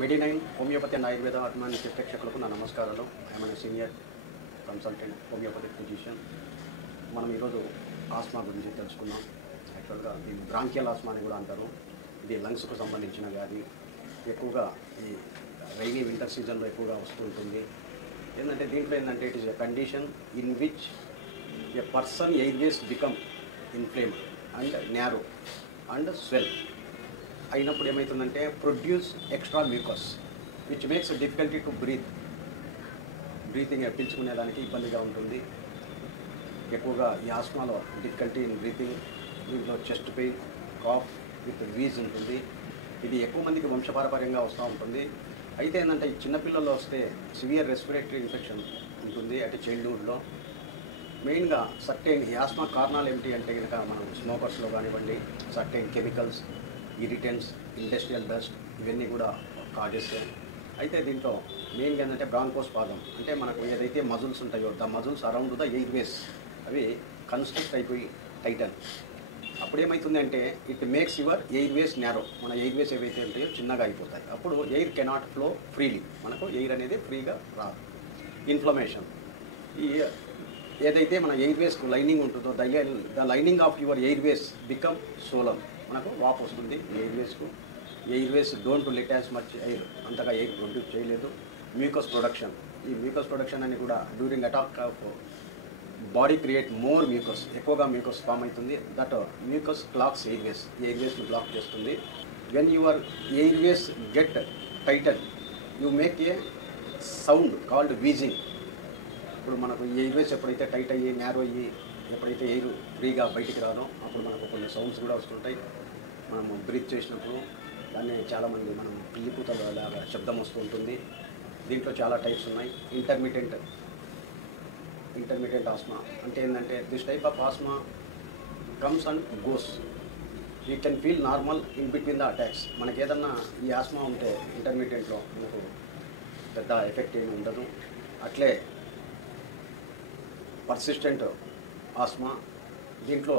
మెడి9 homeopathy and Ayurveda అభిమానించే ప్రేక్షకులకు నా నమస్కారాలు. I'm senior consultant homoeopathic physician. మనం ఈరోజు ఆస్మా గురించి తెలుసుకున్నాం. యాక్చువల్గా దీన్ని బ్రాంకియల్ ఆస్మా అని కూడా అంటారు. ఇది లంగ్స్కు సంబంధించిన వ్యాధి. ఎక్కువగా ఈ రైనీ వింటర్ సీజన్లో ఎక్కువగా వస్తుంటుంది. ఏంటంటే దీంట్లో ఏంటంటే it is a condition in which a person airways become inflamed and narrow and swell అయినప్పుడు ఏమవుతుందంటే produce extra mucus which makes difficulty to breathing పీల్చుకునేదానికి ఇబ్బందిగా ఉంటుంది. ఎక్కువగా ఈ ఆస్మాలో డిఫికల్టీ ఇన్ బ్రీతింగ్, దీంట్లో chest pain, cough with wheeze ఉంటుంది. ఇది ఎక్కువ మందికి వంశపారపర్యంగా వస్తూ ఉంటుంది. అయితే ఏంటంటే ఈ చిన్నపిల్లల్లో వస్తే సివియర్ రెస్పిరేటరీ ఇన్ఫెక్షన్ ఉంటుంది. అంటే చైల్డ్హుడ్లో మెయిన్గా సర్టెన్ ఈ ఆస్మా కారణాలు ఏమిటి అంటే కనుక మనం స్మోకర్స్లో కానివ్వండి, certain chemicals, irritants, industrial dust ఇవన్నీ కూడా కాజెస్. అయితే దీంట్లో మెయిన్గా ఏంటంటే బ్రాంకోస్పాజం అంటే మనకు ఏదైతే మజిల్స్ ఉంటాయో the muscles around the airways అవి కన్స్ట్రిక్ట్ అయిపోయి టైటన్. అప్పుడు ఏమవుతుంది అంటే it makes your airways narrow. మన ఎయిర్వేస్ ఏవైతే ఉంటాయో చిన్నగా అయిపోతాయి. అప్పుడు ఎయిర్ కెనాట్ ఫ్లో ఫ్రీలీ, మనకు ఎయిర్ అనేది ఫ్రీగా రాదు. ఇన్ఫ్లమేషన్, ఈ ఏదైతే మన ఎయిర్వేస్కు లైనింగ్ ఉంటుందో the lining of your airways become swollen, మనకు వాపు వస్తుంది ఎయిర్వేస్కు. Airways don't let as much air, అంతగా ఎయిర్ ప్రొడ్యూస్ చేయలేదు. మ్యూకస్ ప్రొడక్షన్, ఈ మ్యూకస్ ప్రొడక్షన్ అని కూడా during attack of body create more mucus, ఎక్కువగా మ్యూకస్ ఫామ్ అవుతుంది. దట్ మ్యూకస్ క్లాక్స్ ఎయిర్వేస్ని బ్లాక్ చేస్తుంది. When your Airways get Titan you make a sound called wheezing. ఇప్పుడు మనకు ఈ ఎయిర్వేస్ ఎప్పుడైతే టైట్ అయ్యి న్యారో అయ్యి ఎప్పుడైతే ఎయిర్ ఫ్రీగా బయటికి రాదో అప్పుడు మనకు కొన్ని సౌండ్స్ కూడా వస్తుంటాయి. మనము బ్రీత్ చేసినప్పుడు దాన్ని చాలామంది మనం పిల్లిపూతల లాగా శబ్దం వస్తూ ఉంటుంది. దీంట్లో చాలా టైప్స్ ఉన్నాయి. ఇంటర్మీడియట్ ఆస్మా అంటే ఏంటంటే this type of asthma comes and goes. You can feel normal in between the attacks. మనకి ఏదన్నా ఈ ఆస్మా ఉంటే ఇంటర్మీడియట్లో మనకు పెద్ద ఎఫెక్ట్ ఏమి ఉండదు. అట్లే పర్సిస్టెంట్ ఆస్మా, దీంట్లో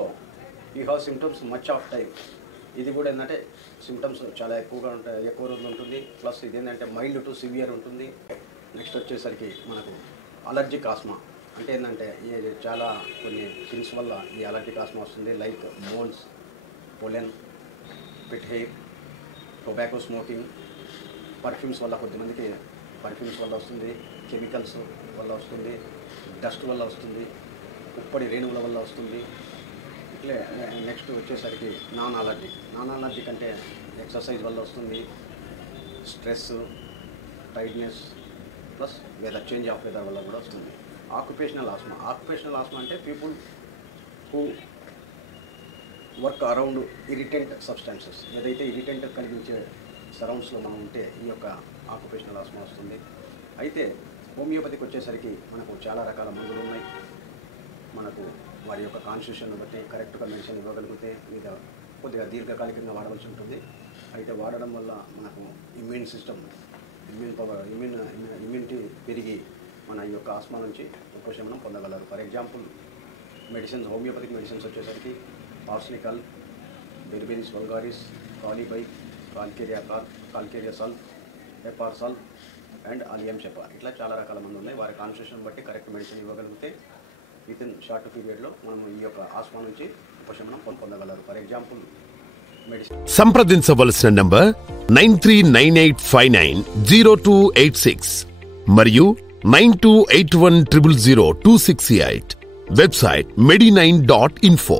you have symptoms much of time. ఇది కూడా ఏంటంటే సిమ్టమ్స్ చాలా ఎక్కువగా ఉంటాయి, ఎక్కువ రోజులు ఉంటుంది. ప్లస్ ఇది ఏంటంటే మైల్డ్ టు సివియర్ ఉంటుంది. నెక్స్ట్ వచ్చేసరికి మనకు అలర్జిక్ ఆస్మా అంటే ఏంటంటే చాలా కొన్ని థింగ్స్ వల్ల ఈ అలర్జిక్ ఆస్మా వస్తుంది. Like moulds, pollen, pet hair, tobacco smoking, perfumes వల్ల కొద్దిమందికి పర్ఫ్యూమ్స్ వల్ల వస్తుంది, కెమికల్స్ వల్ల వస్తుంది, డస్ట్ వల్ల వస్తుంది, ఉప్పడి రేణువుల వల్ల వస్తుంది. ఇట్లే నెక్స్ట్ వచ్చేసరికి నాన్ అలర్జిక్ అంటే ఎక్సర్సైజ్ వల్ల వస్తుంది, stress, tightness plus change of weather వల్ల కూడా వస్తుంది. ఆక్యుపేషనల్ ఆస్మా అంటే people who work around irritant substances, ఏదైతే ఇరిటెంట్ కలిగించే సరౌండ్స్లో మనం ఉంటే ఈ యొక్క ఆక్యుపేషనల్ ఆస్మా వస్తుంది. అయితే హోమియోపతికి వచ్చేసరికి మనకు చాలా రకాల మందులు ఉన్నాయి. మనకు వారి యొక్క కాన్స్టిట్యూషన్ను బట్టి కరెక్ట్గా మెడిసిన్ ఇవ్వగలిగితే మీద కొద్దిగా దీర్ఘకాలికంగా వాడవలసి ఉంటుంది. అయితే వాడడం వల్ల మనకు ఇమ్యూన్ సిస్టమ్, ఇమ్యూనిటీ పెరిగి మన ఈ యొక్క ఆస్మా నుంచి ఉపశమనం పొందగలరు. For example medicines, homeopathic medicines వచ్చేసరికి arsenical, Berberis vulgaris, Kali bi, Calcarea sulph, Hepar sulph and Allium cepa, ఇట్లా చాలా రకాల మందులు ఉన్నాయి. వారి కాన్స్టిట్యూషన్ బట్టి కరెక్ట్ మెడిసిన్ ఇవ్వగలిగితే విత్ ఇన్ షార్ట్ పీరియడ్లో మనం ఈ యొక్క ఆస్మా నుంచి ఉపశమనం పొందగలరు. ఫర్ ఎగ్జాంపుల్ మెడిసిన్ సంప్రదించవలసిన నంబర్ 9398590286 మరియు 9281000268. Website medi9.info.